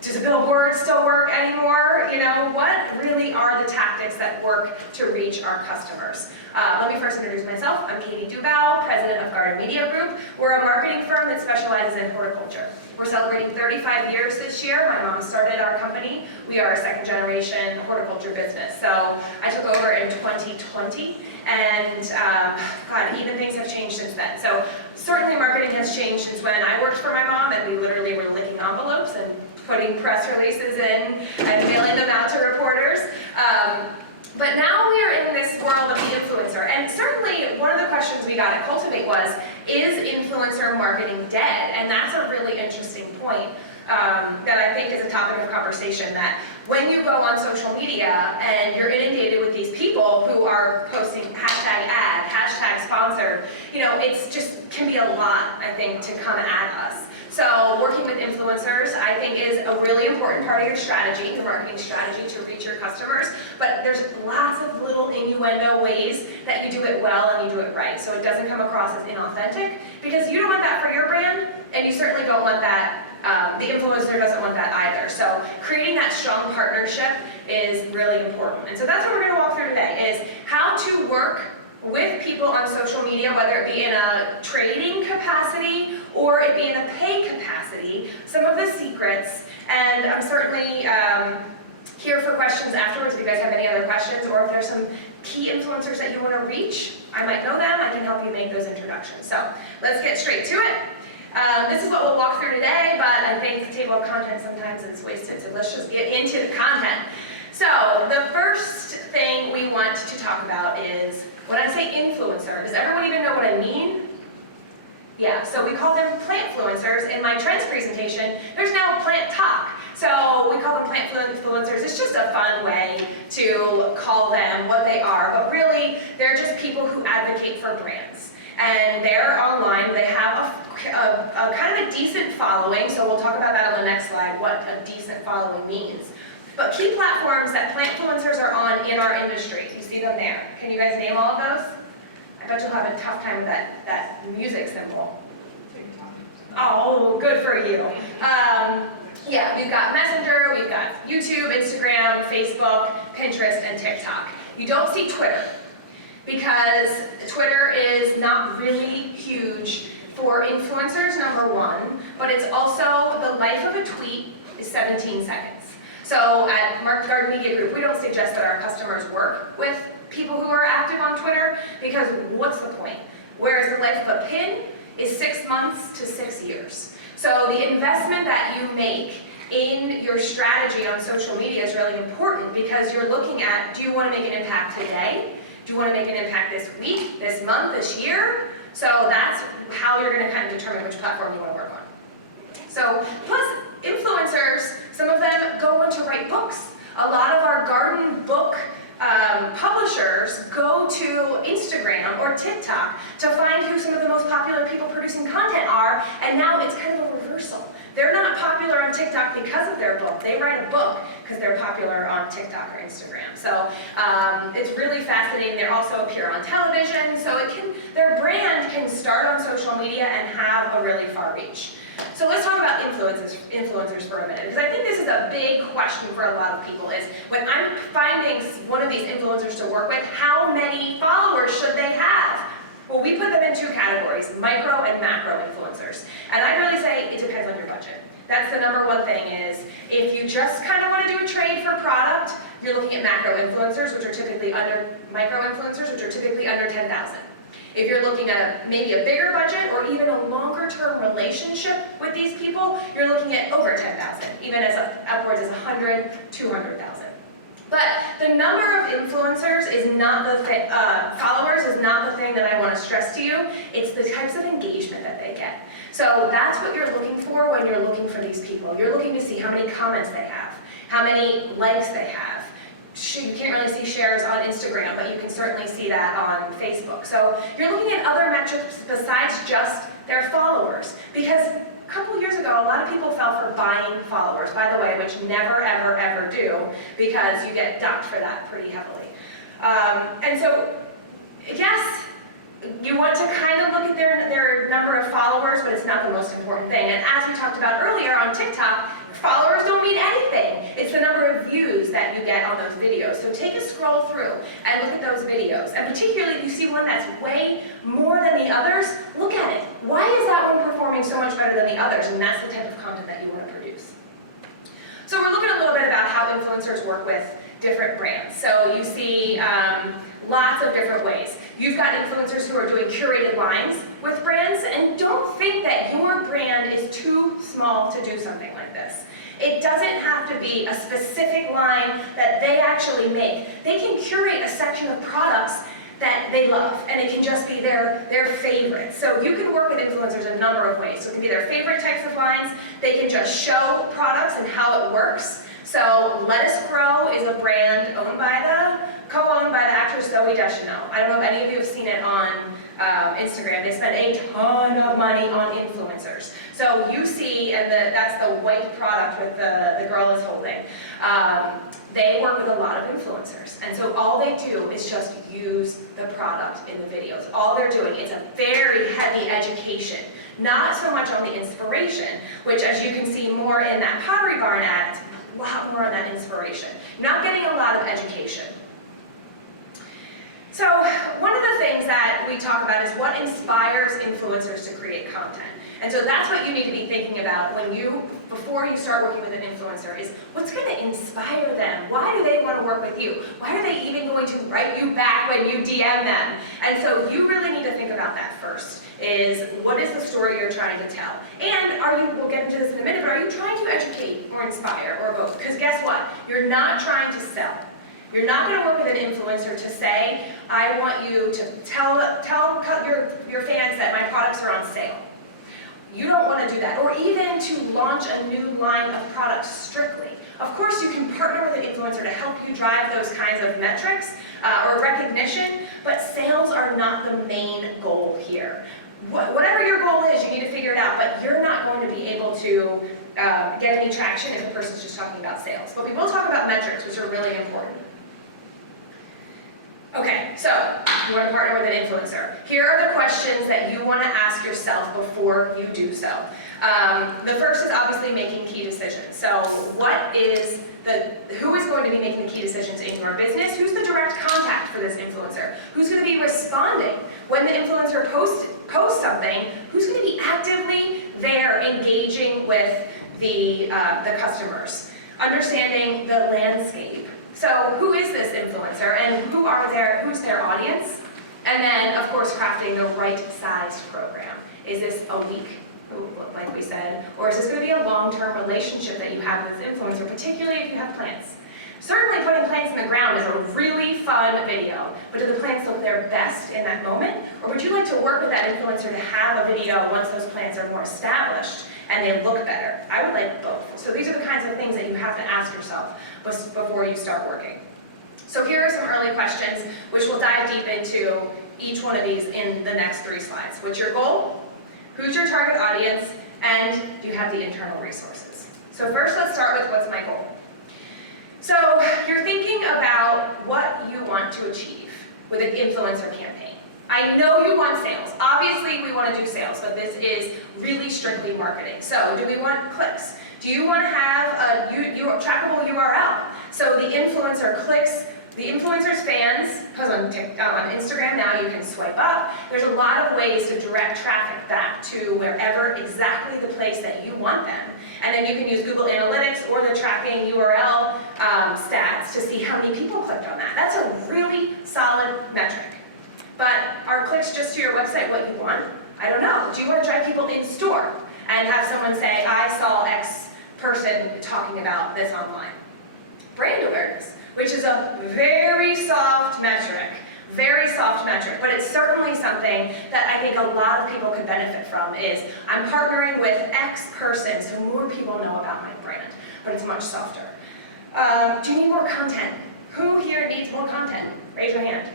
does a billboard still work anymore? You know, what really are the tactics that work to reach our customers? Let me first introduce myself. I'm Katie Dubow, president of Garden Media Group. We're a marketing firm that specializes in horticulture. We're celebrating 35 years this year. My mom started our company. We are a second generation horticulture business. So I took over in 2020, and God, even things have changed since then. So certainly marketing has changed since when I worked for my mom, and we literally were licking envelopes and putting press releases in and mailing them out to reporters. But now we are in this world of the influencer, and certainly one of the questions we got at Cultivate was, is influencer marketing dead? And that's a really interesting point that I think is a topic of conversation, that when you go on social media and you're inundated with these people who are posting hashtag ad, hashtag sponsor, you know, it's just can be a lot, I think, to come at us. So working with influencers, I think, is a really important part of your strategy, your marketing strategy, to reach your customers. But there's lots of little innuendo ways that you do it well and you do it right. So it doesn't come across as inauthentic, because you don't want that for your brand, and you certainly don't want that, the influencer doesn't want that either. So creating that strong partnership is really important. And so that's what we're going to walk through today, is how to work with people on social media, whether it be in a trading capacity or it be in a pay capacity, some of the secrets. And I'm certainly here for questions afterwards if you guys have any other questions, or if there's some key influencers that you want to reach, I might know them, I can help you make those introductions. So let's get straight to it. This is what we'll walk through today, but I think the table of content sometimes it's wasted, so let's just get into the content. So the first thing we want to talk about is, when I say influencer, does everyone even know what I mean? Yeah, so we call them plantfluencers. In my trends presentation, there's now plant talk. So we call them plant influencers. It's just a fun way to call them what they are, but really, they're just people who advocate for brands. And they're online, they have a kind of a decent following, so we'll talk about that on the next slide, what a decent following means. But key platforms that plantfluencers are on in our industry, you see them there. Can you guys name all of those? I bet you'll have a tough time with that music symbol. Oh, good for you. Yeah, we've got Messenger, we've got YouTube, Instagram, Facebook, Pinterest, and TikTok. You don't see Twitter, because Twitter is not really huge for influencers, number one, but it's also, the life of a tweet is 17 seconds. So at Garden Media Group, we don't suggest that our customers work with people who are active on Twitter, because what's the point? Whereas the life of a pin is 6 months to 6 years. So the investment that you make in your strategy on social media is really important, because you're looking at, do you want to make an impact today? Do you want to make an impact this week, this month, this year? So that's how you're going to kind of determine which platform you want to work on. So plus influencers, some of them go on to write books. A lot of our garden book publishers go to Instagram or TikTok to find who some of the most popular people producing content are, and now it's kind of a reversal. They're not popular on TikTok because of their book. They write a book because they're popular on TikTok or Instagram. So it's really fascinating. They also appear on television, so their brand can start on social media and have a really far reach. So let's talk about influencers for a minute, because I think this is a big question for a lot of people, is when I'm finding one of these influencers to work with, how many followers should they have? Well, we put them in two categories, micro and macro influencers. And I really say it depends on your budget. That's the number one thing, is if you just kind of want to do a trade for product, you're looking at macro influencers, which are typically micro influencers, which are typically under 10,000. If you're looking at maybe a bigger budget or even a longer-term relationship with these people, you're looking at over 10,000, even as upwards as 100, 200,000. But the number of influencers is not the followers is not the thing that I want to stress to you. It's the types of engagement that they get. So that's what you're looking for when you're looking for these people. You're looking to see how many comments they have, how many likes they have. You can't really see shares on Instagram, but you can certainly see that on Facebook. So you're looking at other metrics besides just their followers. Because a couple years ago, a lot of people fell for buying followers, by the way, which never, ever, ever do, because you get ducked for that pretty heavily. And so, yes, you want to kind of look at their number of followers, but it's not the most important thing. And as we talked about earlier on TikTok, Followers don't mean anything. It's the number of views that you get on those videos. So take a scroll through and look at those videos. And particularly if you see one that's way more than the others, look at it. Why is that one performing so much better than the others? And that's the type of content that you want to produce. So we're looking a little bit about how influencers work with different brands. So you see lots of different ways. You've got influencers who are doing curated lines with brands, and don't think that your brand is too small to do something like this. It doesn't have to be a specific line that they actually make. They can curate a section of products that they love, and it can just be their favorite. So you can work with influencers a number of ways. So it can be their favorite types of lines. They can just show products and how it works. So Lettuce Grow is a brand co-owned by the actress Zooey Deschanel. I don't know if any of you have seen it on Instagram. They spend a ton of money on influencers. So you see, and that's the white product with the girl is holding. They work with a lot of influencers. And so all they do is just use the product in the videos. All they're doing is a very heavy education. Not so much on the inspiration, which as you can see more in that Pottery Barn ad, it's a lot more on that inspiration. Not getting a lot of education. So one of the things that we talk about is what inspires influencers to create content. And so that's what you need to be thinking about before you start working with an influencer is what's going to inspire them? Why do they want to work with you? Why are they even going to write you back when you DM them? And so you really need to think about that first, is what is the story you're trying to tell? And we'll get into this in a minute, but are you trying to educate or inspire or both? Because guess what? You're not trying to sell. You're not going to work with an influencer to say, I want you to tell your fans that my products are on sale. You don't want to do that. Or even to launch a new line of products strictly. Of course, you can partner with an influencer to help you drive those kinds of metrics or recognition, but sales are not the main goal here. Whatever your goal is, you need to figure it out, but you're not going to be able to get any traction if a person's just talking about sales. But we will talk about metrics, which are really important. Okay, so you want to partner with an influencer. Here are the questions that you want to ask yourself before you do so. The first is obviously making key decisions. So who is going to be making the key decisions in your business? Who's the direct contact for this influencer? Who's going to be responding? When the influencer posts something, who's going to be actively there engaging with the customers? Understanding the landscape. So who is this influencer and who's their audience? And then, of course, crafting the right-sized program. Is this a week, like we said, or is this going to be a long-term relationship that you have with this influencer, particularly if you have plants? Certainly putting plants in the ground is a really fun video, but do the plants look their best in that moment? Or would you like to work with that influencer to have a video once those plants are more established and they look better? I would like both. So these are the kinds of things that you have to ask yourself before you start working. So here are some early questions, which we'll dive deep into each one of these in the next 3 slides. What's your goal? Who's your target audience? And do you have the internal resources? So first, let's start with what's my goal. So you're thinking about what you want to achieve with an influencer campaign. I know you want sales. Obviously, we want to do sales, but this is really strictly marketing. So do we want clicks? Do you want to have a trackable URL? So the influencer clicks, the influencer's fans, because on Instagram now you can swipe up. There's a lot of ways to direct traffic back to wherever exactly the place that you want them. And then you can use Google Analytics or the tracking URL stats to see how many people clicked on that. That's a really solid metric. But are clicks just to your website what you want? I don't know. Do you want to drive people in store and have someone say, I saw X person talking about this online? Brand awareness, which is a very soft metric, but it's certainly something that I think a lot of people could benefit from is I'm partnering with X person so more people know about my brand, but it's much softer. Do you need more content? Who here needs more content? Raise your hand.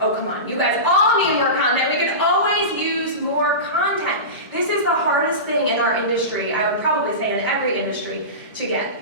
Oh, come on. You guys all need more content. We can always use more content. This is the hardest thing in our industry, I would probably say in every industry, to get.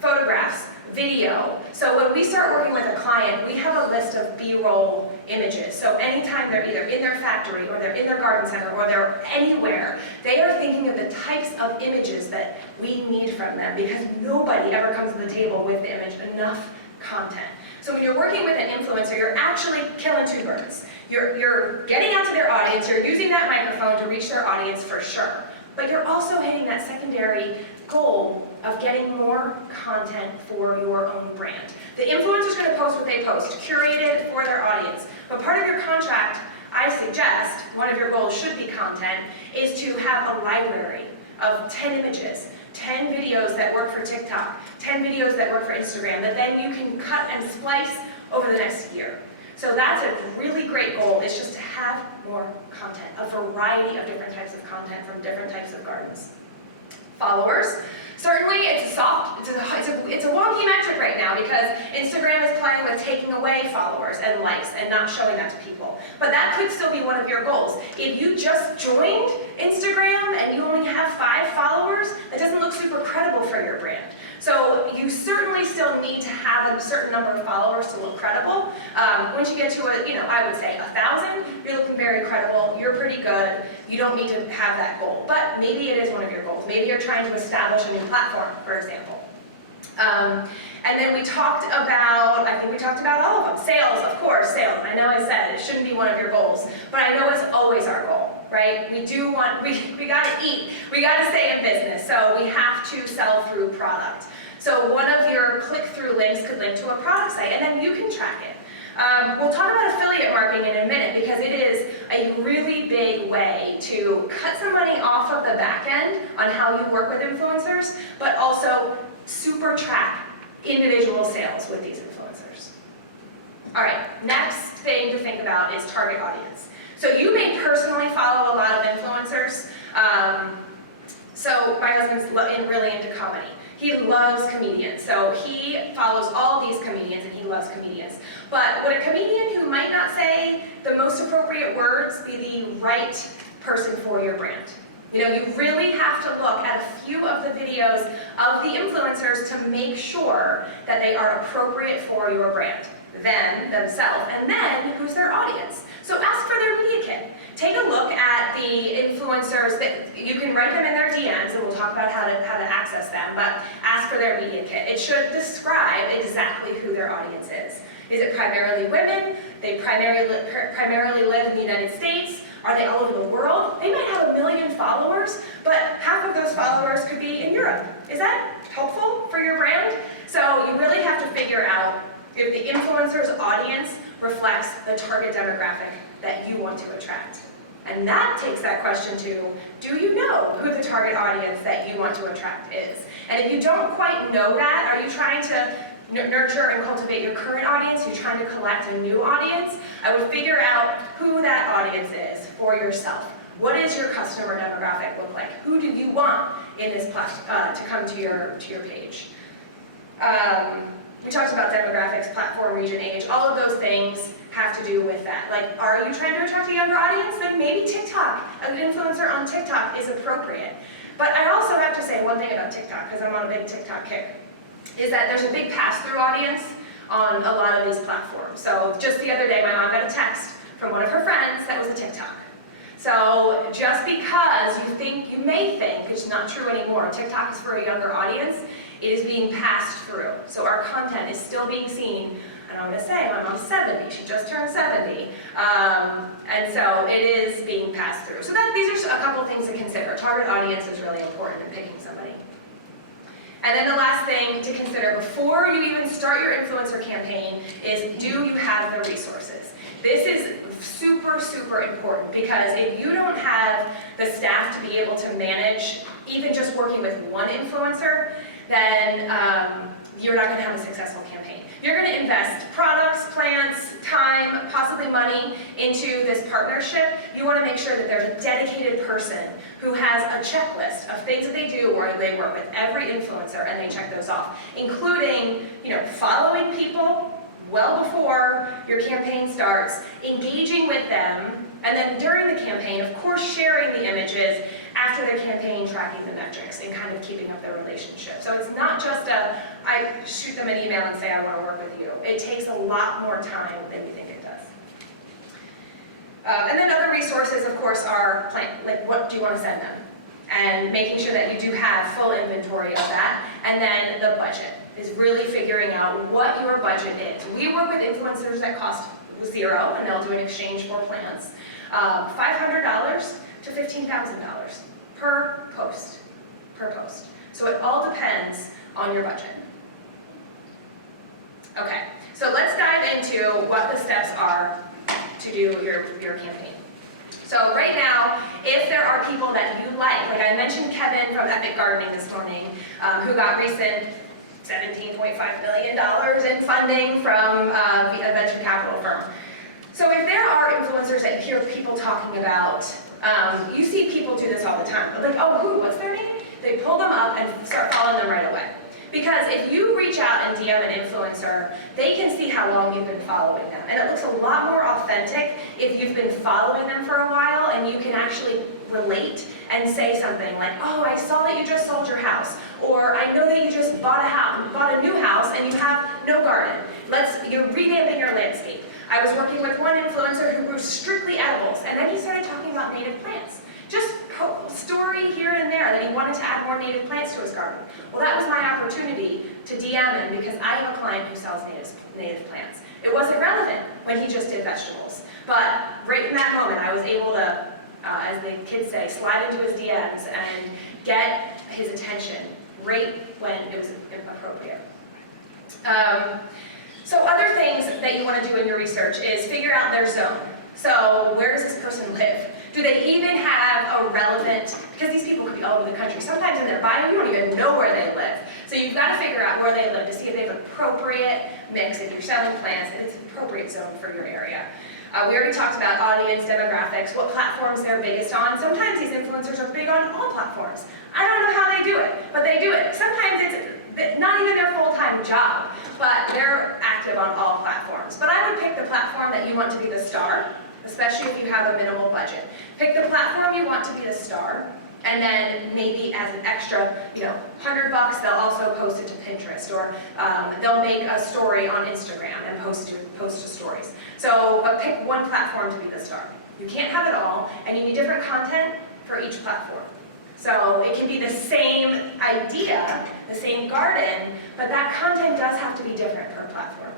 Photographs, video. So when we start working with a client, we have a list of B-roll images. So anytime they're either in their factory or they're in their garden center or they're anywhere, they are thinking of the types of images that we need from them because nobody ever comes to the table with the image, enough content. So when you're working with an influencer, you're actually killing two birds. You're getting out to their audience, you're using that microphone to reach their audience for sure, but you're also hitting that secondary goal of getting more content for your own brand. The influencer's going to post what they post, curated for their audience, but part of your contract, I suggest, one of your goals should be content, is to have a library of 10 images, 10 videos that work for TikTok, 10 videos that work for Instagram, that then you can cut and splice over the next year. So that's a really great goal, is just to have more content, a variety of different types of content from different types of gardens. Followers. Certainly, it's a wonky metric right now because Instagram is playing with taking away followers and likes and not showing that to people. But that could still be one of your goals. If you just joined Instagram and you only have 5 followers, that doesn't look super credible for your brand. So you certainly still need to have a certain number of followers to look credible. Once you get to I would say 1,000, you're looking very credible, you're pretty good, you don't need to have that goal. But maybe it is one of your goals. Maybe you're trying to establish a new platform, for example. And then I think we talked about all of them. Sales, of course, sales. I know I said it shouldn't be one of your goals, but I know it's always our goal, right? We gotta eat, we gotta stay in business, so we have to sell through product. So one of your click-through links could link to a product site, and then you can track it. We'll talk about affiliate marketing in a minute because it is a really big way to cut some money off of the back end on how you work with influencers, but also super track individual sales with these influencers. All right, next thing to think about is target audience. So you may personally follow a lot of influencers. So my husband's really into comedy. He loves comedians, so he follows all these comedians and he loves comedians. But would a comedian who might not say the most appropriate words be the right person for your brand? You really have to look at a few of the videos of the influencers to make sure that they are appropriate for your brand. Then themselves, and then who's their audience. So ask for their media kit. Take a look at the influencers that you can write them in their DMs, and we'll talk about how to access them, but ask for their media kit. It should describe exactly who their audience is. Is it primarily women? They primarily live in the United States? Are they all over the world? They might have 1 million followers, but half of those followers could be in Europe. Is that helpful for your brand? So you really have to figure out if the influencer's audience reflects the target demographic that you want to attract. And that takes that question to, do you know who the target audience that you want to attract is? And if you don't quite know that, are you trying to nurture and cultivate your current audience? You're trying to collect a new audience? I would figure out who that audience is for yourself. What does your customer demographic look like? Who do you want in this to come to your page? We talked about demographics, platform, region, age, all of those things have to do with that. Like, are you trying to attract a younger audience? Then maybe TikTok, an influencer on TikTok is appropriate. But I also have to say one thing about TikTok, because I'm on a big TikTok kick, is that there's a big pass-through audience on a lot of these platforms. So just the other day, my mom got a text from one of her friends that was a TikTok. So just because you may think, it's not true anymore, TikTok is for a younger audience, it is being passed through. So our content is still being seen, and I'm going to say, my mom's 70, she just turned 70, and so it is being passed through. So these are a couple of things to consider. Target audience is really important in picking somebody. And then the last thing to consider before you even start your influencer campaign is, do you have the resources? This is super, super important because if you don't have the staff to be able to manage even just working with one influencer, then you're not going to have a successful campaign. You're going to invest products, plans, time, possibly money into this partnership. You want to make sure that there's a dedicated person who has a checklist of things that they do or they work with every influencer and they check those off, including following people well before your campaign starts, engaging with them, and then during the campaign, of course, sharing the images after the campaign, tracking the metrics, and kind of keeping up the relationship. So it's not just I shoot them an email and say, I want to work with you. It takes a lot more time than you think it does. And then other resources, of course, are like what do you want to send them? And making sure that you do have full inventory of that. And then the budget is really figuring out what your budget is. We work with influencers that cost $0, and they'll do an exchange for plans. $500 to $15,000 per post. So it all depends on your budget. Okay, so let's dive into what the steps are to do your campaign. So right now, if there are people that you like I mentioned Kevin from Epic Gardening this morning, who got recent $17.5 million in funding from a venture capital firm. So if there are influencers that you hear people talking about, you see people do this all the time. Like, oh, who, what's their name? They pull them up and start following them right away. Because if you reach out and DM an influencer, they can see how long you've been following them. And it looks a lot more authentic if you've been following them for a while and you can actually relate and say something like, oh, I saw that you just sold your house. Or I know that you just bought a new house and you have no garden. You're revamping your landscape. I was working with one influencer who grew strictly edibles, and then he started talking about native plants. Just a story here and there that he wanted to add more native plants to his garden. Well, that was my opportunity to DM him because I have a client who sells native plants. It wasn't relevant when he just did vegetables. But right in that moment, I was able to, as the kids say, slide into his DMs and get his attention right when it was appropriate. So other things that you want to do in your research is figure out their zone. So where does this person live? Do they even have a relevant, because these people could be all over the country. Sometimes in their bio, you don't even know where they live. So you've got to figure out where they live to see if they have an appropriate mix, if you're selling plants, and it's an appropriate zone for your area. We already talked about audience demographics, what platforms they're biggest on. Sometimes these influencers are big on all platforms. I don't know how they do it, but they do it. Sometimes it's not even their full-time job, but they're active on all platforms. But I would pick the platform that you want to be the star, especially if you have a minimal budget. Pick the platform you want to be the star, and then maybe as an extra, $100, they'll also post it to Pinterest, or they'll make a story on Instagram and post to stories. So, but pick one platform to be the star. You can't have it all, and you need different content for each platform. So it can be the same idea, the same garden, but that content does have to be different per platform.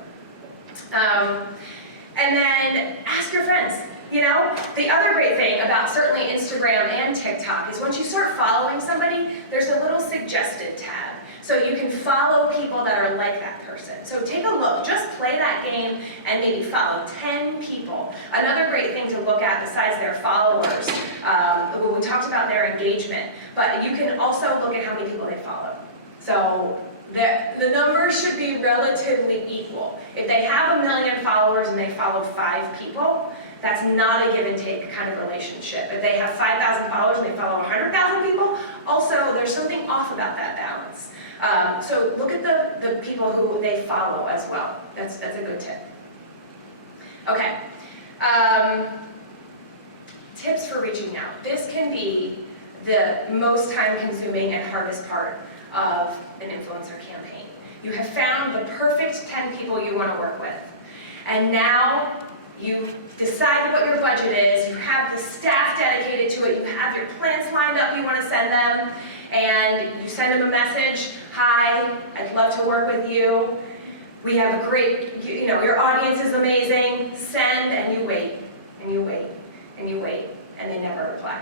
And then ask your friends. The other great thing about certainly Instagram and TikTok is once you start following somebody, there's a little suggested tab. So you can follow people that are like that person. So take a look, just play that game and maybe follow 10 people. Another great thing to look at besides their followers, we talked about their engagement, but you can also look at how many people they follow. So the numbers should be relatively equal. If they have 1 million followers and they follow 5 people, that's not a give and take kind of relationship. If they have 5,000 followers and they follow 100,000 people, also there's something off about that balance. So look at the people who they follow as well. That's a good tip. Okay. Tips for reaching out. This can be the most time-consuming and hardest part of an influencer campaign. You have found the perfect 10 people you want to work with. And now you've decided what your budget is, you have the staff dedicated to it, you have your plants lined up you want to send them, and you send them a message, hi, I'd love to work with you, we have a great, your audience is amazing, send, and you wait, and you wait, and you wait, and they never reply.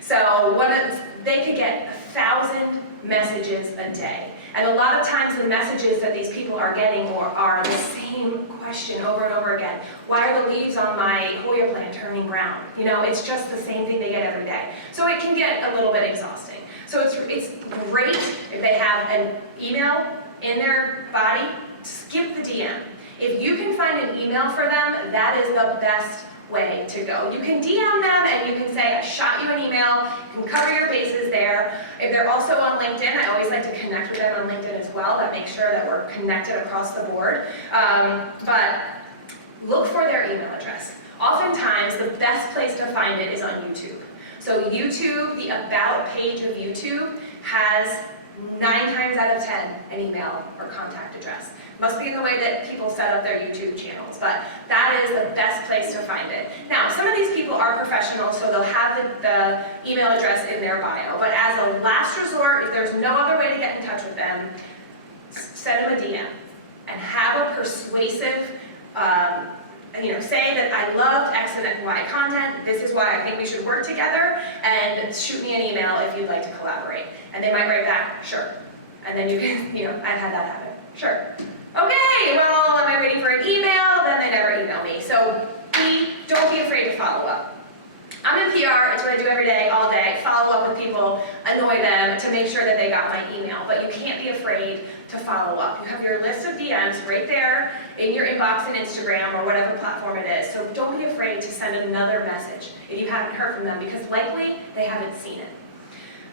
So they could get 1,000 messages a day. And a lot of times the messages that these people are getting are the same question over and over again. Why are the leaves on my Hoya plant turning brown? It's just the same thing they get every day. So it can get a little bit exhausting. So it's great if they have an email in their body, skip the DM. If you can find an email for them, that is the best way to go. You can DM them and you can say, I shot you an email, you can cover your bases there. If they're also on LinkedIn, I always like to connect with them on LinkedIn as well. That makes sure that we're connected across the board. But look for their email address. Oftentimes, the best place to find it is on YouTube. So YouTube, the About page of YouTube, has 9 times out of 10, an email or contact address. Must be in the way that people set up their YouTube channels, but that is the best place to find it. Now, some of these people are professional, so they'll have the email address in their bio, but as a last resort, if there's no other way to get in touch with them, send them a DM and have a persuasive, say that I loved X and Y content, this is why I think we should work together, and shoot me an email if you'd like to collaborate. And they might write back, sure. And then you can, I've had that happen, sure. Okay, well, am I waiting for an email? Then they never email me. So don't be afraid to follow up. I'm in PR, it's what I do every day, all day, follow up with people, annoy them to make sure that they got my email, but you can't be afraid to follow up. You have your list of DMs right there in your inbox in Instagram or whatever platform it is, so don't be afraid to send another message if you haven't heard from them, because likely they haven't seen it.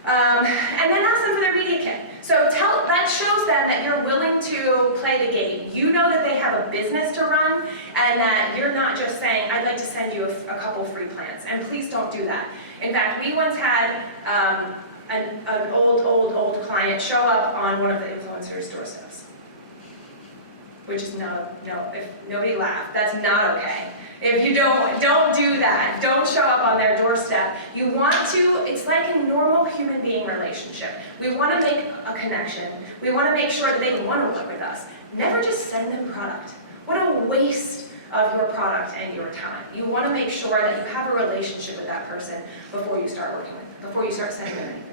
And then ask them for their media kit. So that shows them that you're willing to play the game. You know that they have a business to run, and that you're not just saying, I'd like to send you a couple free plans. And please don't do that. In fact, we once had an old client show up on one of the influencers' doorsteps. Which is no, if nobody laughed, that's not okay. If you don't do that. Don't show up on their doorstep. You want to, it's like a normal human being relationship. We want to make a connection. We want to make sure that they want to work with us. Never just send them product. What a waste of your product and your time. You want to make sure that you have a relationship with that person before you start working with them, before you start sending them anything.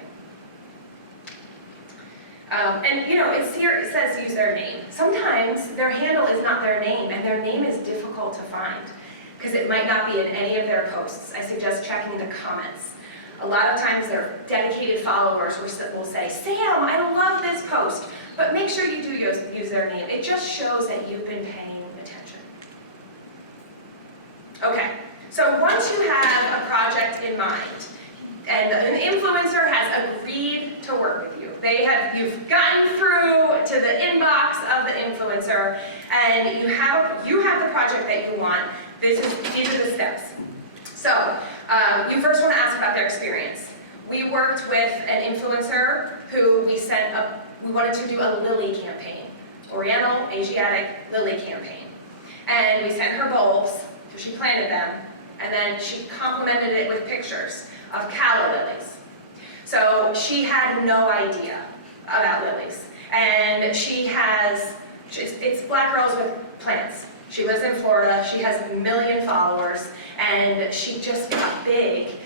It's here, it says use their name. Sometimes their handle is not their name, and their name is difficult to find, because it might not be in any of their posts. I suggest checking the comments. A lot of times their dedicated followers will say, Sam, I love this post, but make sure you do use their name. It just shows that you've been paying attention. Okay, so once you have a project in mind, and an influencer has agreed to work with you, you've gotten through to the inbox of the influencer, and you have the project that you want. These are the steps. So, you first want to ask about their experience. We worked with an influencer who we wanted to do a lily campaign, Oriental Asiatic lily campaign. And we sent her bulbs, so she planted them, and then she complemented it with pictures of calla lilies. So she had no idea about lilies. And it's Black Girls with Plants. She lives in Florida, she has 1 million followers, and she just got big,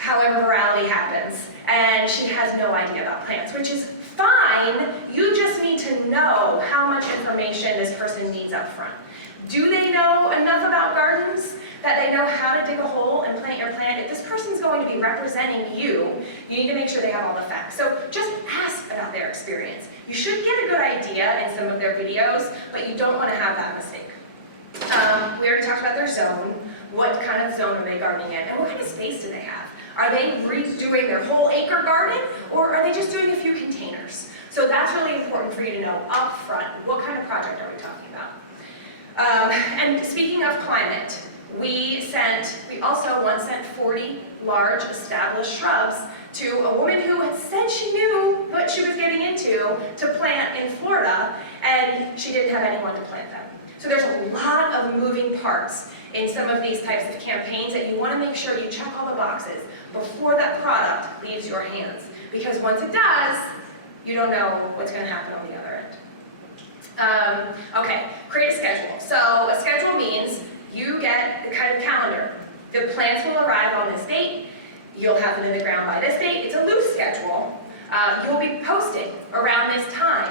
however virality happens. And she has no idea about plants, which is fine. You just need to know how much information this person needs up front. Do they know enough about gardens that they know how to dig a hole and plant your plant? If this person's going to be representing you, you need to make sure they have all the facts. So just ask about their experience. You should get a good idea in some of their videos, but you don't want to have that mistake. We already talked about their zone. What kind of zone are they gardening in? And what kind of space do they have? Are they redoing their whole acre garden, or are they just doing a few containers? So that's really important for you to know up front. What kind of project are we talking about? And speaking of climate, we also once sent 40 large established shrubs to a woman who had said she knew what she was getting into to plant in Florida, and she didn't have anyone to plant them. So there's a lot of moving parts in some of these types of campaigns that you want to make sure you check all the boxes before that product leaves your hands. Because once it does, you don't know what's going to happen on the other end. Okay, create a schedule. So a schedule means you get the kind of calendar. The plants will arrive on this date. You'll have them in the ground by this date. It's a loose schedule. You'll be posting around this time.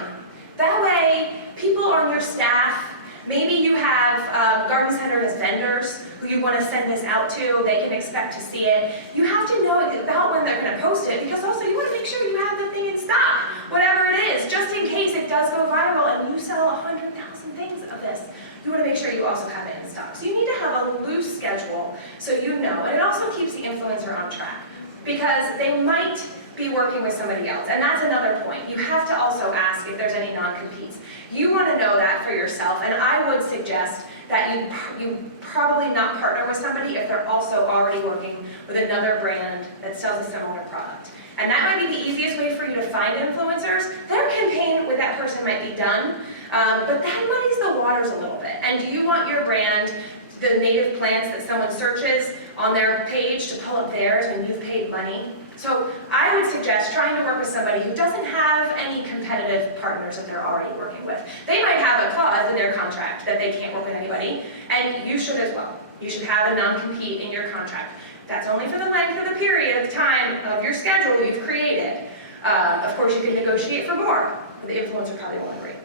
That way, people on your staff, maybe you have garden center as vendors who you want to send this out to. They can expect to see it. You have to know about when they're going to post it, because also you want to make sure you have the thing in stock, whatever it is, just in case it does go viral and you sell 100,000 things of this. You want to make sure you also have it in stock. So you need to have a loose schedule so you know. And it also keeps the influencer on track, because they might be working with somebody else. And that's another point. You have to also ask if there's any non-competes. You want to know that for yourself, and I would suggest that you probably not partner with somebody if they're also already working with another brand that sells a similar product. And that might be the easiest way for you to find influencers. Their campaign with that person might be done, but that muddies the waters a little bit. And do you want your brand, the native plants that someone searches on their page, to pull up theirs when you've paid money? So I would suggest trying to work with somebody who doesn't have any competitive partners that they're already working with. They might have a clause in their contract that they can't work with anybody, and you should as well. You should have a non-compete in your contract. That's only for the length of the period of time of your schedule you've created. Of course, you can negotiate for more. The influencer probably won't agree.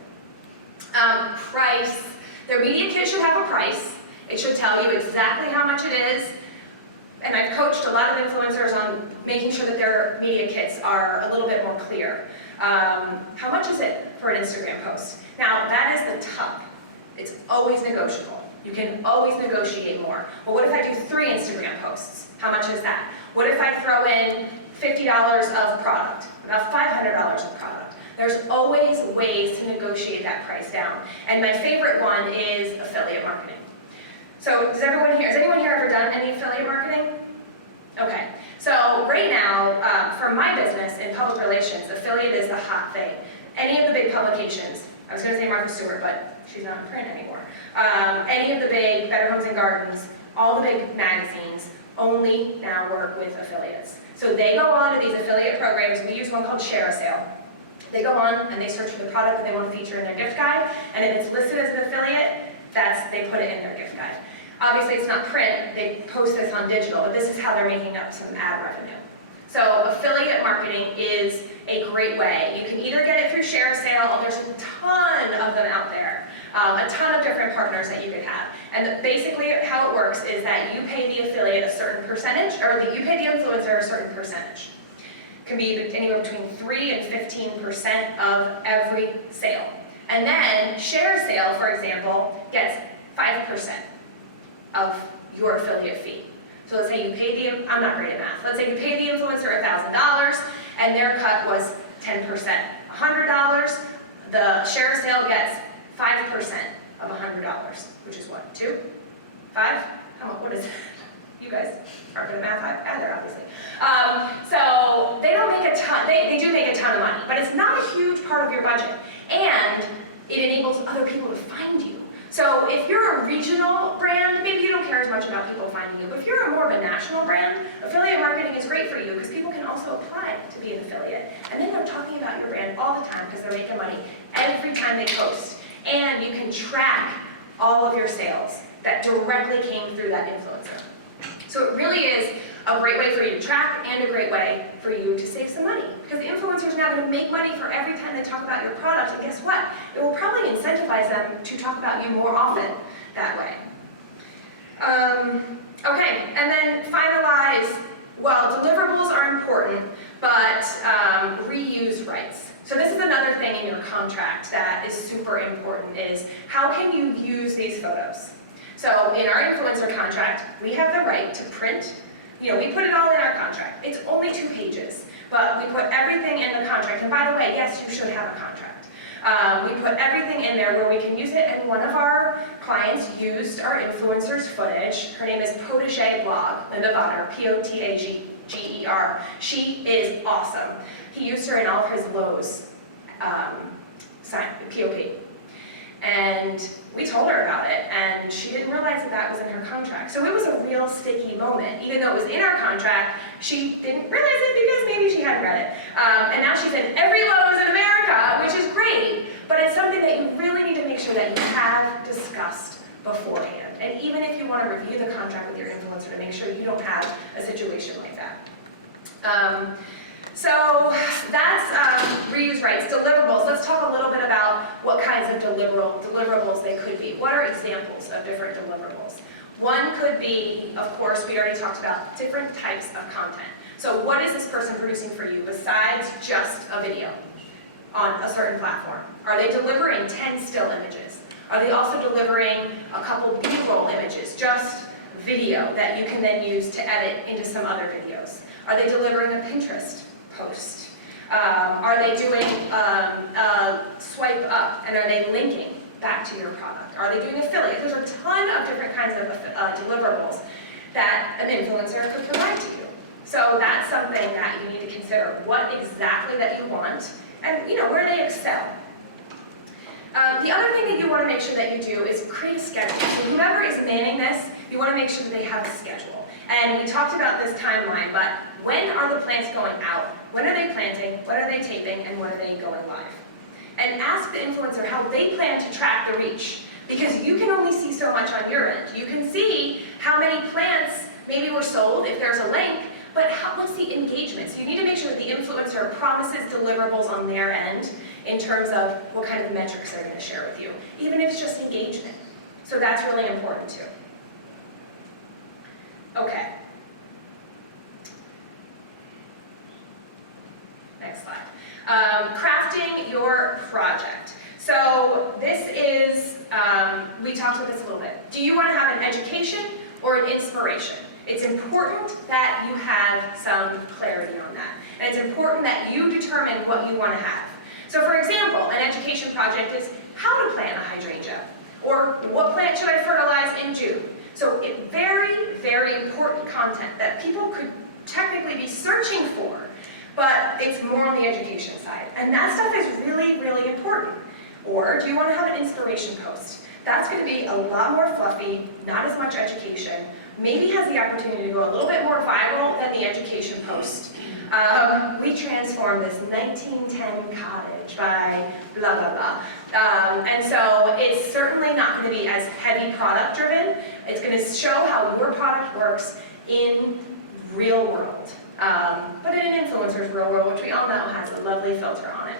Price. Their media kit should have a price. It should tell you exactly how much it is. And I've coached a lot of influencers on making sure that their media kits are a little bit more clear. How much is it for an Instagram post? Now, that is the top. It's always negotiable. You can always negotiate more. Well, what if I do 3 Instagram posts? How much is that? What if I throw in $50 of product, about $500 of product? There's always ways to negotiate that price down. And my favorite one is affiliate marketing. So has anyone here ever done any affiliate marketing? Okay, so right now, for my business in public relations, affiliate is the hot thing. Any of the big publications, I was gonna say Martha Stewart, but she's not in print anymore. Any of the big Better Homes and Gardens, all the big magazines only now work with affiliates. So they go on to these affiliate programs. We use one called Share a Sale. They go on and they search for the product that they want to feature in their gift guide, and if it's listed as an affiliate, they put it in their gift guide. Obviously, it's not print. They post this on digital, but this is how they're making up some ad revenue. So affiliate marketing is a great way. You can either get it through Share a Sale. There's a ton of them out there, a ton of different partners that you could have. And basically how it works is that you pay the affiliate a certain percentage, or you pay the influencer a certain percentage. It can be anywhere between 3 and 15% of every sale. And then Share a Sale, for example, gets 5% of your affiliate fee. So let's say you pay I'm not great at math, let's say you pay the influencer $1,000 and their cut was 10%, $100, the Share a Sale gets 5% of $100, which is what, 2? 5? What is it? You guys aren't good at math either, obviously. So they don't make a ton, they do make a ton of money, but it's not a huge part of your budget. And it enables other people to find you. So if you're a regional brand, maybe you don't care as much about people finding you. But if you're more of a national brand, affiliate marketing is great for you because people can also apply to be an affiliate. And then they're talking about your brand all the time because they're making money every time they post. And you can track all of your sales that directly came through that influencer. So it really is a great way for you to track and a great way for you to save some money. Because the influencer is now going to make money for every time they talk about your product, and guess what? It will probably incentivize them to talk about you more often that way. Okay, and then finalize, well, deliverables are important, but reuse rights. So this is another thing in your contract that is super important is how can you use these photos? So in our influencer contract, we have the right to print. We put it all in our contract. It's only 2 pages, but we put everything in the contract. And by the way, yes, you should have a contract. We put everything in there where we can use it, and one of our clients used our influencer's footage. Her name is Potager Blog, Linda Vodder, Potager. She is awesome. He used her in all of his Lowe's POP. And we told her about it, and she didn't realize that was in her contract. So it was a real sticky moment. Even though it was in our contract, she didn't realize it because maybe she hadn't read it. And now she's in every Lowe's in America, which is great, but it's something that you really need to make sure that you have discussed beforehand. And even if you want to review the contract with your influencer to make sure you don't have a situation like that. So that's reuse rights, deliverables. Let's talk a little bit about what kinds of deliverables they could be. What are examples of different deliverables? One could be, of course, we already talked about different types of content. So what is this person producing for you besides just a video on a certain platform? Are they delivering 10 still images? Are they also delivering a couple B-roll images, just video that you can then use to edit into some other videos? Are they delivering a Pinterest post? Are they doing swipe up, and are they linking back to your product? Are they doing affiliate? There's a ton of different kinds of deliverables that an influencer could provide to you. So that's something that you need to consider, what exactly that you want, and where they excel. The other thing that you want to make sure that you do is create a schedule. So whoever is manning this, you want to make sure that they have a schedule. And we talked about this timeline, but when are the plants going out? When are they planting? When are they taping? And when are they going live? And ask the influencer how they plan to track the reach, because you can only see so much on your end. You can see how many plants maybe were sold if there's a link, but what's the engagement? So you need to make sure that the influencer promises deliverables on their end in terms of what kind of metrics they're going to share with you, even if it's just engagement. So that's really important too. Okay. Next slide. Crafting your project. So this is, we talked about this a little bit. Do you want to have an education or an inspiration? It's important that you have some clarity on that. And it's important that you determine what you want to have. So for example, an education project is how to plant a hydrangea, or what plant should I fertilize in June? So it's very, very important content that people could technically be searching for, but it's more on the education side. And that stuff is really, really important. Or do you want to have an inspiration post? That's going to be a lot more fluffy, not as much education, maybe has the opportunity to go a little bit more viral than the education post. We transformed this 1910 cottage by blah, blah, blah. And so it's certainly not going to be as heavy product driven. It's going to show how your product works in real world. But in an influencer's real world, which we all know has a lovely filter on it.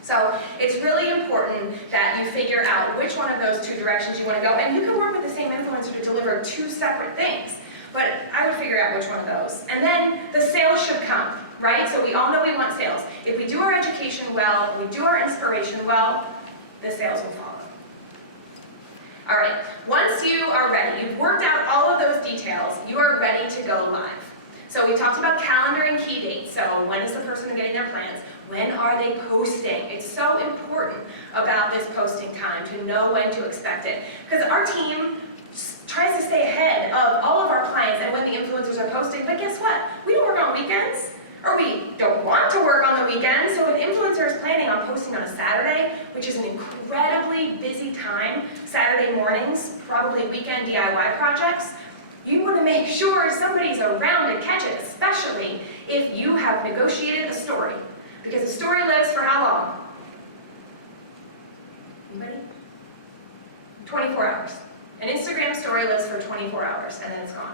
So it's really important that you figure out which one of those two directions you want to go. And you can work with the same influencer to deliver two separate things. But I would figure out which one of those. And then the sales should come, right? So we all know we want sales. If we do our education well, we do our inspiration well, the sales will follow. All right, once you are ready, you've worked out all of those details, you are ready to go live. So we talked about calendaring key dates. So when is the person getting their plans? When are they posting? It's so important about this posting time to know when to expect it. Because our team tries to stay ahead of all of our clients and when the influencers are posting, but guess what? We don't work on weekends, or we don't want to work on the weekends. So if an influencer is planning on posting on a Saturday, which is an incredibly busy time, Saturday mornings, probably weekend DIY projects, you want to make sure somebody's around to catch it, especially if you have negotiated a story. Because a story lives for how long? Anybody? 24 hours. An Instagram story lives for 24 hours, and then it's gone.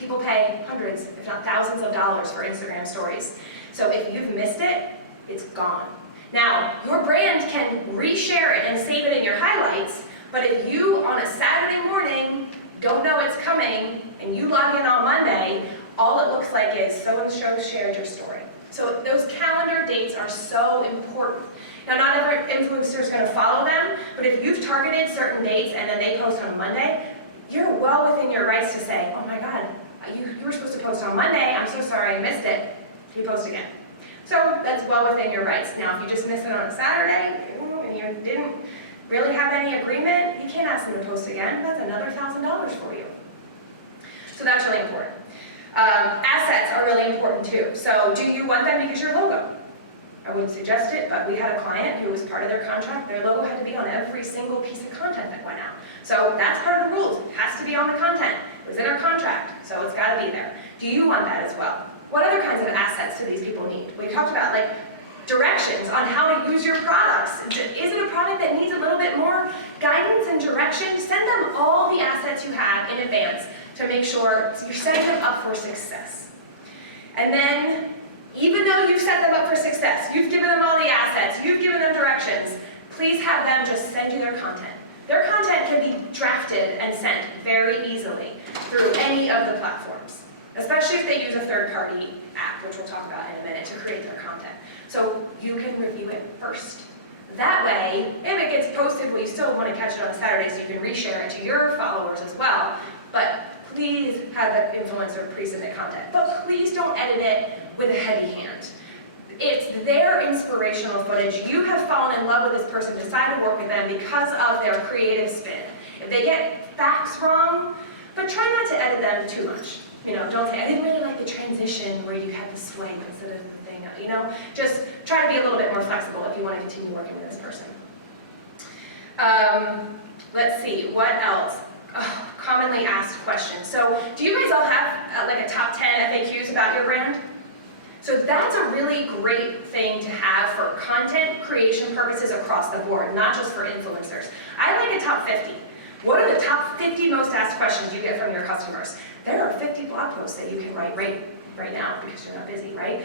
People pay hundreds, if not thousands of dollars for Instagram stories. So if you've missed it, it's gone. Now, your brand can reshare it and save it in your highlights, but if you, on a Saturday morning, don't know it's coming, and you log in on Monday, all it looks like is so-and-so shared your story. So those calendar dates are so important. Now, not every influencer is going to follow them, but if you've targeted certain dates and then they post on Monday, you're well within your rights to say, oh my God, you were supposed to post on Monday, I'm so sorry I missed it. You post again. So that's well within your rights. Now, if you just miss it on a Saturday and you didn't really have any agreement, you can't ask them to post again. That's another $1,000 for you. So that's really important. Assets are really important too. So do you want them to use your logo? I wouldn't suggest it, but we had a client who was part of their contract. Their logo had to be on every single piece of content that went out. So that's part of the rules. It has to be on the content. It was in our contract, so it's got to be there. Do you want that as well? What other kinds of assets do these people need? We talked about like directions on how to use your products. Is it a product that needs a little bit more guidance and direction? Send them all the assets you have in advance to make sure you're setting them up for success. And then, even though you've set them up for success, you've given them all the assets, you've given them directions, please have them just send you their content. Their content can be drafted and sent very easily through any of the platforms, especially if they use a third-party app, which we'll talk about in a minute, to create their content. So you can review it first. That way, if it gets posted, well, you still want to catch it on a Saturday so you can reshare it to your followers as well. But please have the influencer pre-submit content. But please don't edit it with a heavy hand. It's their inspirational footage. You have fallen in love with this person, decide to work with them because of their creative spin. If they get facts wrong, but try not to edit them too much. Don't say, I didn't really like the transition where you had the swipe instead of the thing, just try to be a little bit more flexible if you want to continue working with this person. Let's see, what else? Oh, commonly asked questions. So do you guys all have like a top 10 FAQs about your brand? So that's a really great thing to have for content creation purposes across the board, not just for influencers. I like a top 50. What are the top 50 most asked questions you get from your customers? There are 50 blog posts that you can write right now because you're not busy, right?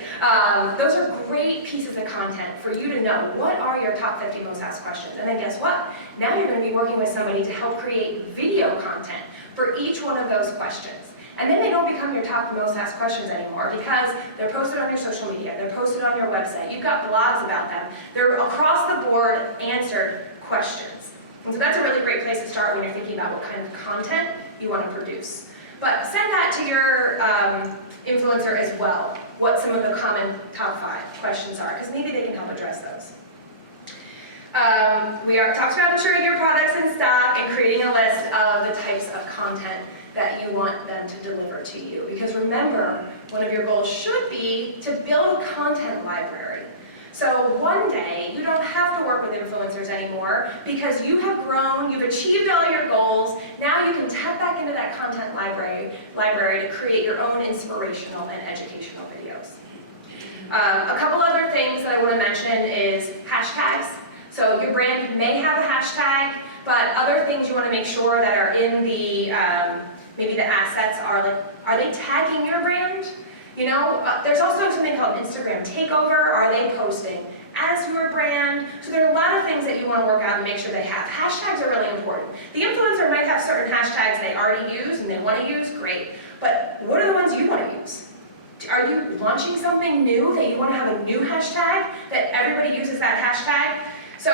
Those are great pieces of content for you to know what are your top 50 most asked questions. And then guess what? Now you're going to be working with somebody to help create video content for each one of those questions. And then they don't become your top most asked questions anymore because they're posted on your social media, they're posted on your website, you've got blogs about them. They're across the board answered questions. And so that's a really great place to start when you're thinking about what kind of content you want to produce. But send that to your influencer as well, what some of the common top 5 questions are, because maybe they can help address those. We talked about ensuring your products in stock and creating a list of the types of content that you want them to deliver to you. Because remember, one of your goals should be to build a content library. So one day, you don't have to work with influencers anymore because you have grown, you've achieved all your goals. Now you can tap back into that content library to create your own inspirational and educational videos. A couple other things that I want to mention is hashtags. So your brand may have a hashtag, but other things you want to make sure that are in the, maybe the assets are they tagging your brand? There's also something called Instagram Takeover. Are they posting as your brand? So there are a lot of things that you want to work out and make sure they have. Hashtags are really important. The influencer might have certain hashtags they already use and they want to use, great. But what are the ones you want to use? Are you launching something new that you want to have a new hashtag that everybody uses that hashtag? So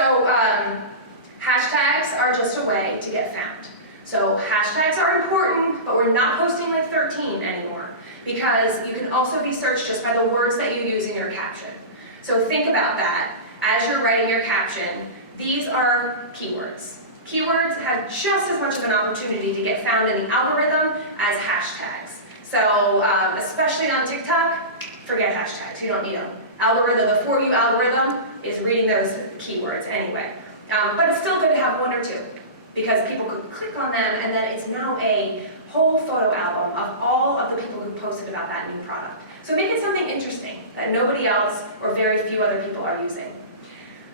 hashtags are just a way to get found. So hashtags are important, but we're not posting like 13 anymore because you can also be searched just by the words that you use in your caption. So think about that as you're writing your caption. These are keywords. Keywords have just as much of an opportunity to get found in the algorithm as hashtags. So especially on TikTok, forget hashtags, you don't need them. The For You algorithm is reading those keywords anyway. But it's still good to have 1 or 2 because people could click on them and then it's now a whole photo album of all of the people who posted about that new product. So make it something interesting that nobody else or very few other people are using.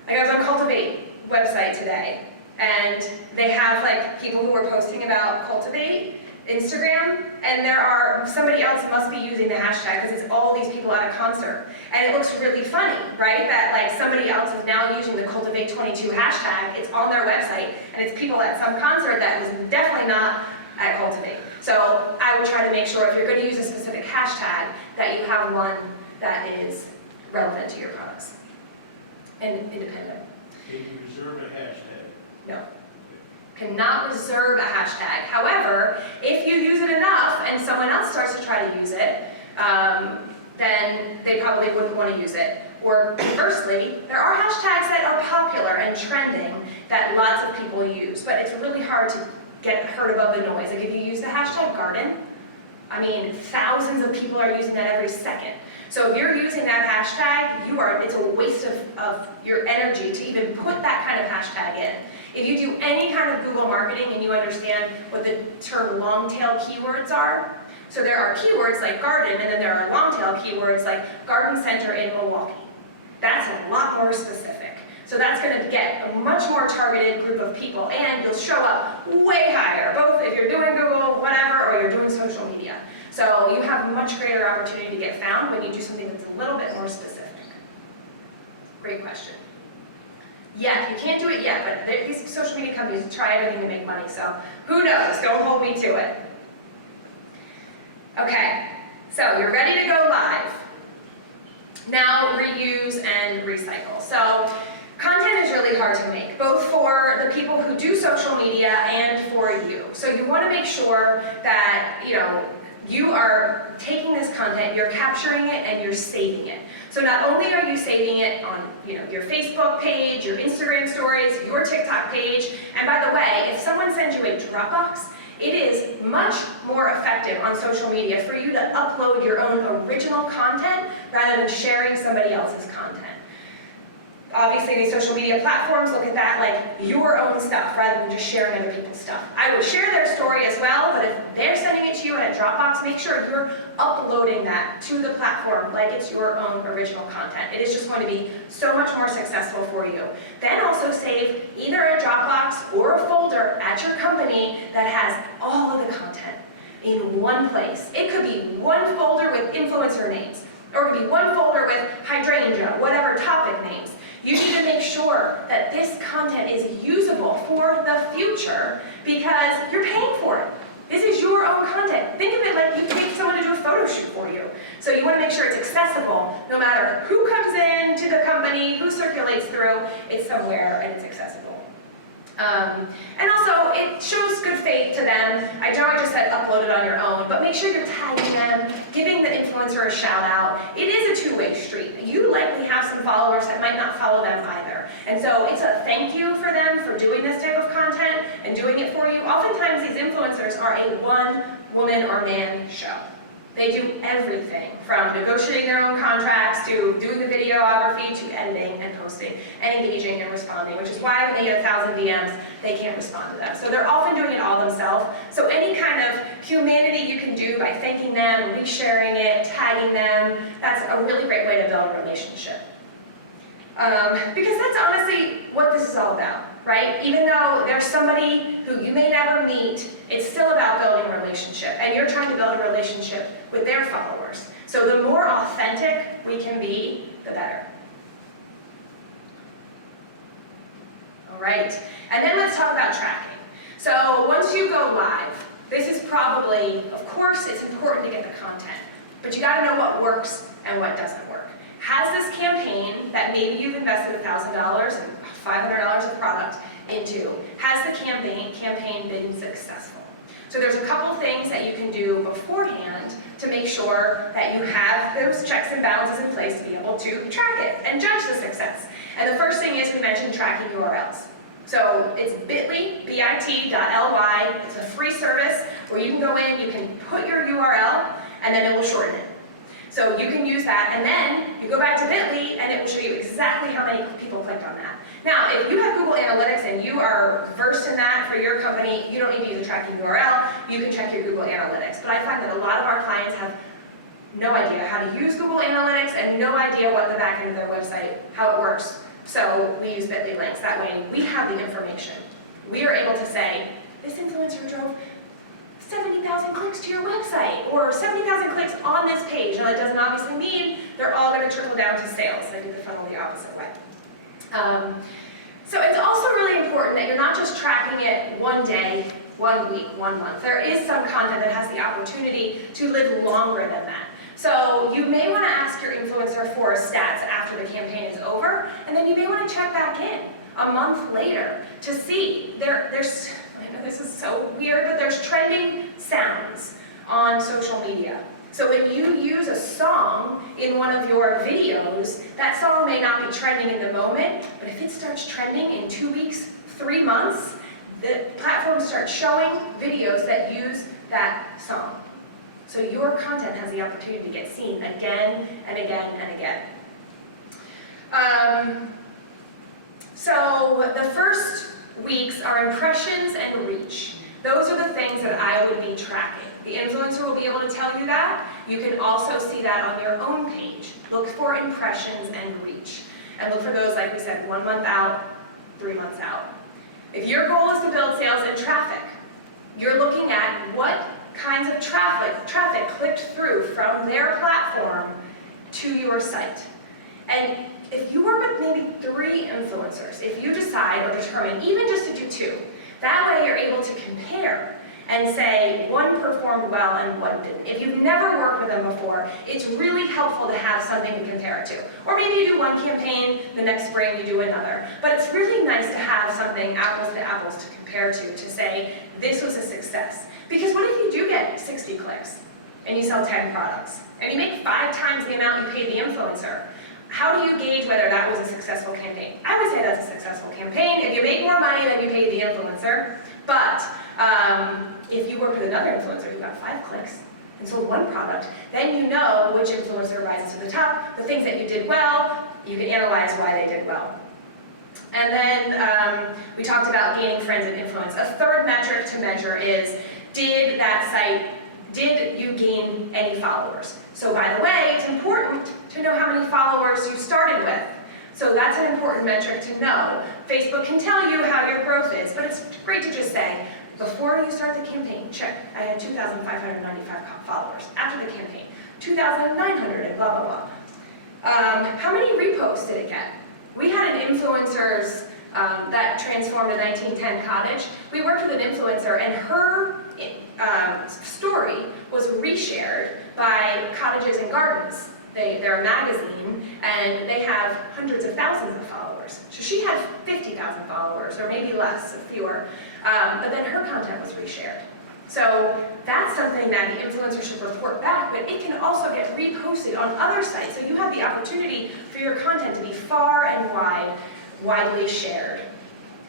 I was on Cultivate website today and they have like people who are posting about Cultivate Instagram, and somebody else must be using the hashtag because it's all these people at a concert. And it looks really funny, right? That like somebody else is now using the Cultivate22 hashtag, it's on their website, and it's people at some concert that was definitely not at Cultivate. So I would try to make sure if you're going to use a specific hashtag that you have one that is relevant to your products and independent. Can you reserve a hashtag? No. Cannot reserve a hashtag. However, if you use it enough and someone else starts to try to use it, then they probably wouldn't want to use it. Or conversely, there are hashtags that are popular and trending that lots of people use, but it's really hard to get heard above the noise. Like if you use the hashtag garden, I mean, thousands of people are using that every second. So if you're using that hashtag, it's a waste of your energy to even put that kind of hashtag in. If you do any kind of Google marketing and you understand what the term long tail keywords are, so there are keywords like garden, and then there are long tail keywords like garden center in Milwaukee. That's a lot more specific. So that's going to get a much more targeted group of people, and you'll show up way higher, both if you're doing Google, whatever, or you're doing social media. So you have a much greater opportunity to get found when you do something that's a little bit more specific. Great question. Yeah, you can't do it yet, but these social media companies try everything to make money, so who knows? Don't hold me to it. Okay, so you're ready to go live. Now reuse and recycle. So content is really hard to make, both for the people who do social media and for you. So you want to make sure that, you are taking this content, you're capturing it, and you're saving it. So not only are you saving it on your Facebook page, your Instagram stories, your TikTok page, and by the way, if someone sends you a Dropbox, It is much more effective on social media for you to upload your own original content rather than sharing somebody else's content. Obviously, these social media platforms look at that like your own stuff rather than just sharing other people's stuff. I would share their story as well, but if they're sending it to you in a Dropbox, make sure you're uploading that to the platform like it's your own original content. It is just going to be so much more successful for you. Then also save either a Dropbox or a folder at your company that has all of the content in one place. It could be one folder with influencer names, or it could be one folder with hydrangea, whatever topic names. You need to make sure that this content is usable for the future because you're paying for it. This is your own content. Think of it like you paid someone to do a photo shoot for you. So you want to make sure it's accessible no matter who comes in to the company, who circulates through, it's somewhere and it's accessible. And also, it shows good faith to them. I know I just said upload it on your own, but make sure you're tagging them, giving the influencer a shout out. It is a two-way street. You likely have some followers that might not follow them either. And so it's a thank you for them for doing this type of content and doing it for you. Oftentimes, these influencers are a one-woman or man show. They do everything from negotiating their own contracts to doing the videography to editing and posting and engaging and responding, which is why when they get 1,000 DMs, they can't respond to them. So they're often doing it all themselves. So any kind of humanity you can do by thanking them, resharing it, tagging them, that's a really great way to build a relationship. Because that's honestly what this is all about, right? Even though there's somebody who you may never meet, it's still about building a relationship, and you're trying to build a relationship with their followers. So the more authentic we can be, the better. All right, and then let's talk about tracking. So once you go live, this is probably, of course, it's important to get the content, but you gotta know what works and what doesn't work. Has this campaign that maybe you've invested $1,000 and $500 of product into, has the campaign been successful? So there's a couple things that you can do beforehand to make sure that you have those checks and balances in place to be able to track it and judge the success. And the first thing is, we mentioned tracking URLs. So it's bit.ly, bit.ly, it's a free service where you can go in, you can put your URL, and then it will shorten it. So you can use that, and then you go back to bit.ly, and it will show you exactly how many people clicked on that. Now, if you have Google Analytics and you are versed in that for your company, you don't need to use a tracking URL, you can check your Google Analytics. But I find that a lot of our clients have no idea how to use Google Analytics and no idea what the back end of their website, how it works. So we use bit.ly links. That way we have the information. We are able to say, this influencer drove 70,000 clicks to your website, or 70,000 clicks on this page. Now, that doesn't obviously mean they're all going to trickle down to sales. I did the funnel the opposite way. So it's also really important that you're not just tracking it one day, 1 week, 1 month. There is some content that has the opportunity to live longer than that. So you may want to ask your influencer for stats after the campaign is over, and then you may want to check back in a month later to see. There's, I know this is so weird, but there's trending sounds on social media. So when you use a song in one of your videos, that song may not be trending in the moment, but if it starts trending in 2 weeks, 3 months, the platform starts showing videos that use that song. So your content has the opportunity to get seen again and again and again. So the first weeks are impressions and reach. Those are the things that I would be tracking. The influencer will be able to tell you that. You can also see that on your own page. Look for impressions and reach. And look for those, like we said, 1 month out, 3 months out. If your goal is to build sales and traffic, you're looking at what kinds of traffic clicked through from their platform to your site. And if you work with maybe 3 influencers, if you decide or determine even just to do 2, that way you're able to compare and say one performed well and one didn't. If you've never worked with them before, it's really helpful to have something to compare it to. Or maybe you do one campaign, the next spring you do another. But it's really nice to have something apples to apples to compare to say, this was a success. Because what if you do get 60 clicks and you sell 10 products and you make 5 times the amount you paid the influencer? How do you gauge whether that was a successful campaign? I would say that's a successful campaign if you make more money than you paid the influencer. But If you work with another influencer who got 5 clicks and sold one product, then you know which influencer rises to the top, the things that you did well, you can analyze why they did well. And then we talked about gaining friends and influence. A third metric to measure is, did you gain any followers? So by the way, it's important to know how many followers you started with. So that's an important metric to know. Facebook can tell you how your growth is, but it's great to just say, before you start the campaign, check, I had 2,595 followers. After the campaign, 2,900 and blah, blah, blah. How many reposts did it get? We had an influencer's that transformed a 1910 cottage. We worked with an influencer, and her story was reshared by Cottages and Gardens. They're a magazine, and they have hundreds of thousands of followers. So she had 50,000 followers, or maybe less, fewer. But then her content was reshared. So that's something that the influencer should report back, but it can also get reposted on other sites. So you have the opportunity for your content to be far and widely shared.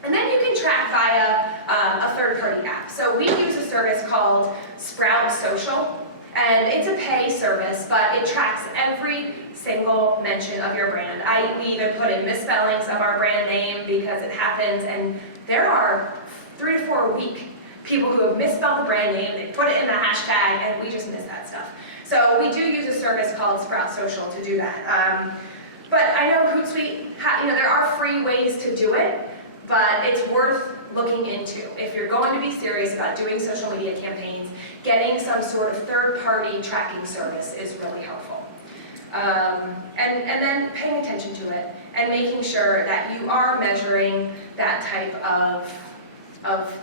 And then you can track via a third-party app. So we use a service called Sprout Social, and it's a pay service, but it tracks every single mention of your brand. We either put in misspellings of our brand name because it happens, and there are 3 to 4 a week people who have misspelled the brand name, they put it in the hashtag, and we just miss that stuff. So we do use a service called Sprout Social to do that. But I know Hootsuite, there are free ways to do it, but it's worth looking into. If you're going to be serious about doing social media campaigns, getting some sort of third-party tracking service is really helpful. And then paying attention to it and making sure that you are measuring that type of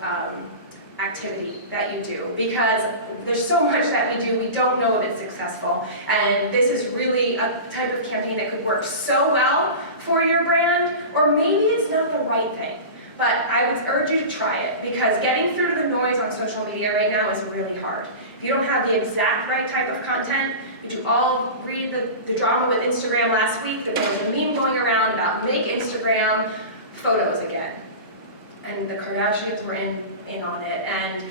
activity that you do, because there's so much that we do, we don't know if it's successful. And this is really a type of campaign that could work so well for your brand, or maybe it's not the right thing. But I would urge you to try it, because getting through the noise on social media right now is really hard. If you don't have the exact right type of content, did you all read the drama with Instagram last week? There was a meme going around about make Instagram photos again. And the Kardashians were in on it. And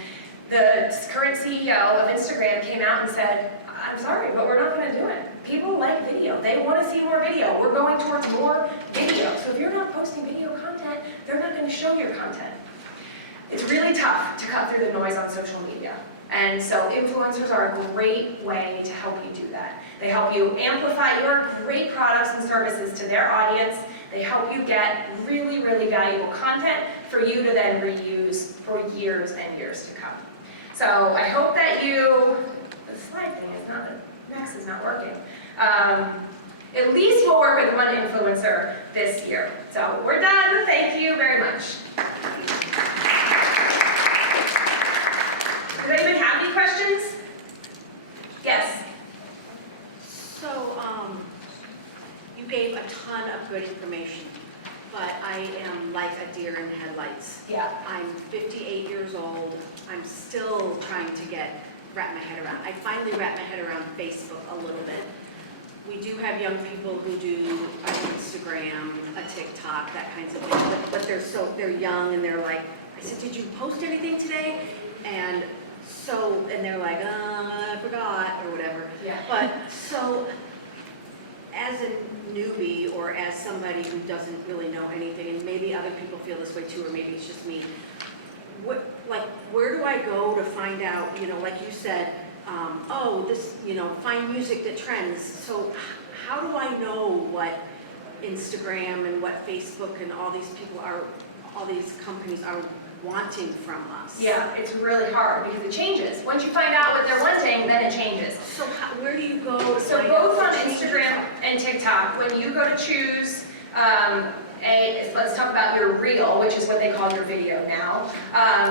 the current CEO of Instagram came out and said, I'm sorry, but we're not going to do it. People like video. They want to see more video. We're going towards more video. So if you're not posting video content, they're not going to show your content. It's really tough to cut through the noise on social media. And so influencers are a great way to help you do that. They help you amplify your great products and services to their audience. They help you get really, really valuable content for you to then reuse for years and years to come. So I hope that the slide thing is not, Max is not working. At least we'll work with one influencer this year. So we're done. Thank you very much. Does anybody have any questions? Yes. So, you gave a ton of good information, but I am like a deer in headlights. Yeah. I'm 58 years old. I'm still trying to wrap my head around. I finally wrapped my head around Facebook a little bit. We do have young people who do an Instagram, a TikTok, that kinds of thing, but they're young and they're like, I said, did you post anything today? And they're like, I forgot, or whatever. Yeah. But so, as a newbie, or as somebody who doesn't really know anything, and maybe other people feel this way too, or maybe it's just me, where do I go to find out, like you said, find music that trends. So how do I know what Instagram and what Facebook and all these companies are wanting from us? Yeah, it's really hard because it changes. Once you find out what they're wanting, then it changes. So where do you go to So find both out on what changes Instagram are? and TikTok, when you go to choose let's talk about your reel, which is what they call your video now.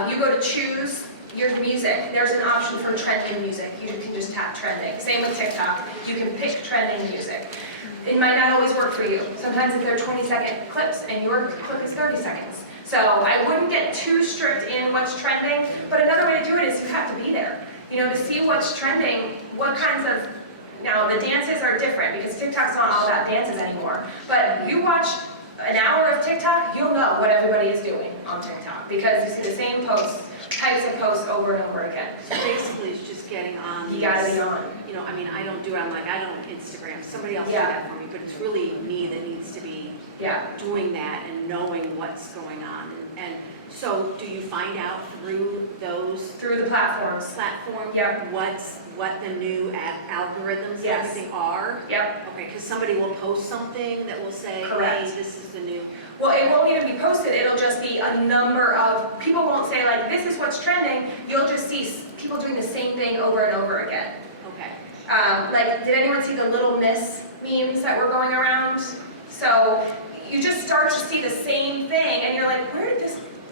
You go to choose your music. There's an option for trending music. You can just tap trending. Same with TikTok. You can pick trending music. It might not always work for you. Sometimes if they're 20-second clips and your clip is 30 seconds. So I wouldn't get too strict in what's trending, but another way to do it is you have to be there. To see what's trending, what kinds of, now the dances are different because TikTok's not all about dances anymore, but you watch an hour of TikTok, you'll know what everybody is doing on TikTok because you see the same posts types of posts over and over again. So basically, it's just getting on You gotta be these, on. you know, I mean, I don't do it, I don't Instagram, somebody else do Yeah. that for me, but it's really me that needs to be Yeah. doing that and knowing what's going on. And so do you find out through those Through the platforms. platforms? Yep. What the new algorithms and Yes. everything are? Yep. Okay, because somebody will post something that will say, hey, Correct. this is the new. Well, it won't even be posted, it'll just be a number of, people won't say like, this is what's trending, you'll just see people doing the same thing over and over again. Okay. Like, did anyone see the Little Miss memes that were going around? So you just start to see the same thing, and you're like,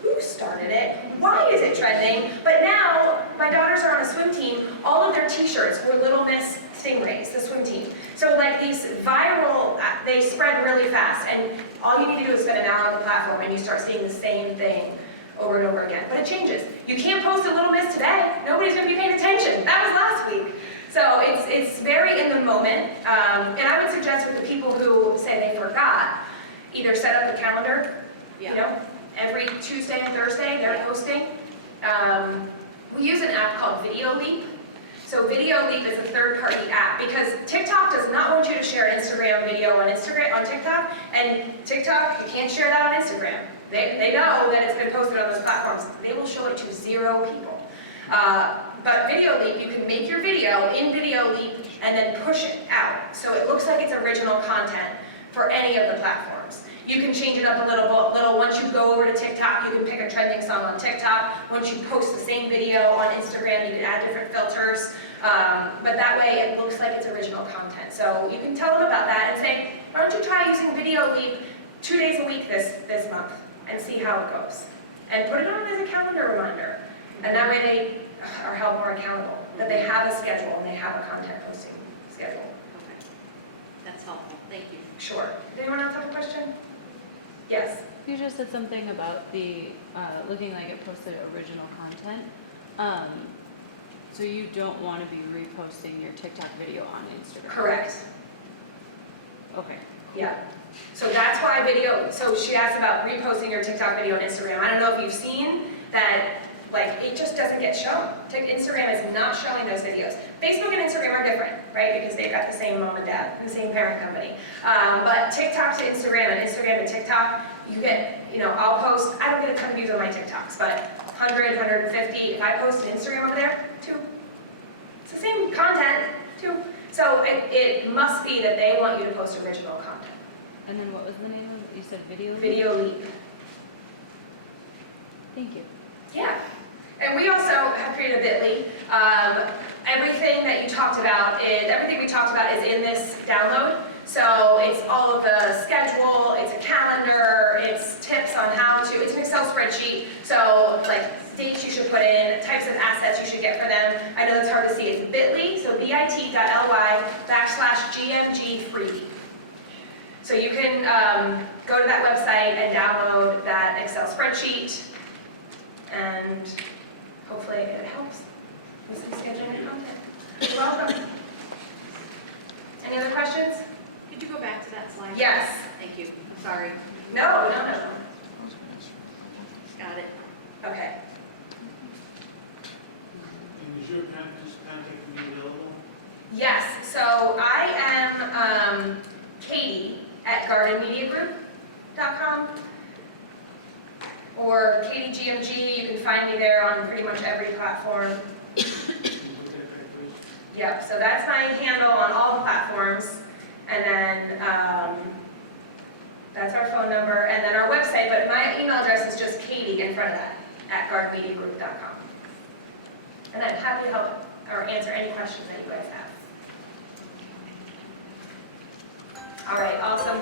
who started it? Why is it trending? But now, my daughters are on a swim team, all of their t-shirts were Little Miss Stingrays, the swim team. So like these viral, they spread really fast, and all you need to do is spend an hour on the platform, and you start seeing the same thing over and over again. But it changes. You can't post a Little Miss today. Nobody's going to be paying attention. That was last week. So it's very in the moment, and I would suggest with the people who say they forgot, either set up a calendar, Yeah. you know, every Tuesday and Thursday they're posting. We use an app called Video Leap. So Video Leap is a third-party app because TikTok does not want you to share an Instagram video on TikTok, and TikTok, you can't share that on Instagram. They know that it's been posted on those platforms. They will show it to 0 people. But Video Leap, you can make your video in Video Leap and then push it out. So it looks like it's original content for any of the platforms. You can change it up a little. Once you go over to TikTok, you can pick a trending song on TikTok. Once you post the same video on Instagram, you can add different filters. But that way, it looks like it's original content. So you can tell them about that and say, why don't you try using Video Leap 2 days a week this month and see how it goes. And put it on as a calendar reminder. And that way they are held more accountable, that they have a schedule and they have a content posting schedule. Okay. That's helpful. Thank you. Sure. Did anyone else have a question? Yes. You just said something about the looking like it posted original content. So you don't want to be reposting your TikTok video on Instagram? Correct. Okay. Yeah. So that's why so she asked about reposting your TikTok video on Instagram. I don't know if you've seen that, like, it just doesn't get shown. Instagram is not showing those videos. Facebook and Instagram are different, right? Because they've got the same mom and dad and the same parent company. But TikTok to Instagram and Instagram to TikTok, you get, I'll post, I don't get a ton of views on my TikToks, but 100, 150, if I post an Instagram over there, 2. It's the same content, 2. So it must be that they want you to post original content. And then what was the name of it? You said video? Video Leap. Thank you. Yeah. And we also have created a Bitly. Everything we talked about is in this download. So it's all of the schedule, it's a calendar, it's tips on how to, it's an Excel spreadsheet. So like dates you should put in, types of assets you should get for them. I know it's hard to see. It's bit.ly, so bit.ly/GMG freebie. So you can go to that website and download that Excel spreadsheet, and hopefully it helps with some scheduling and content. You're welcome. Any other questions? Could you go back to that slide? Yes. Thank you. I'm sorry. No. Got it. Okay. And is your contact me available? Yes, so I am Katie at gardenmediagroup.com or Katie GMG. You can find me there on pretty much every platform. Can you put that back, please? Yep, so that's my handle on all the platforms. And then that's our phone number, and then our website, but my email address is just Katie in front of that, at gardenmediagroup.com. And I'm happy to help or answer any questions that you guys have. All right, awesome.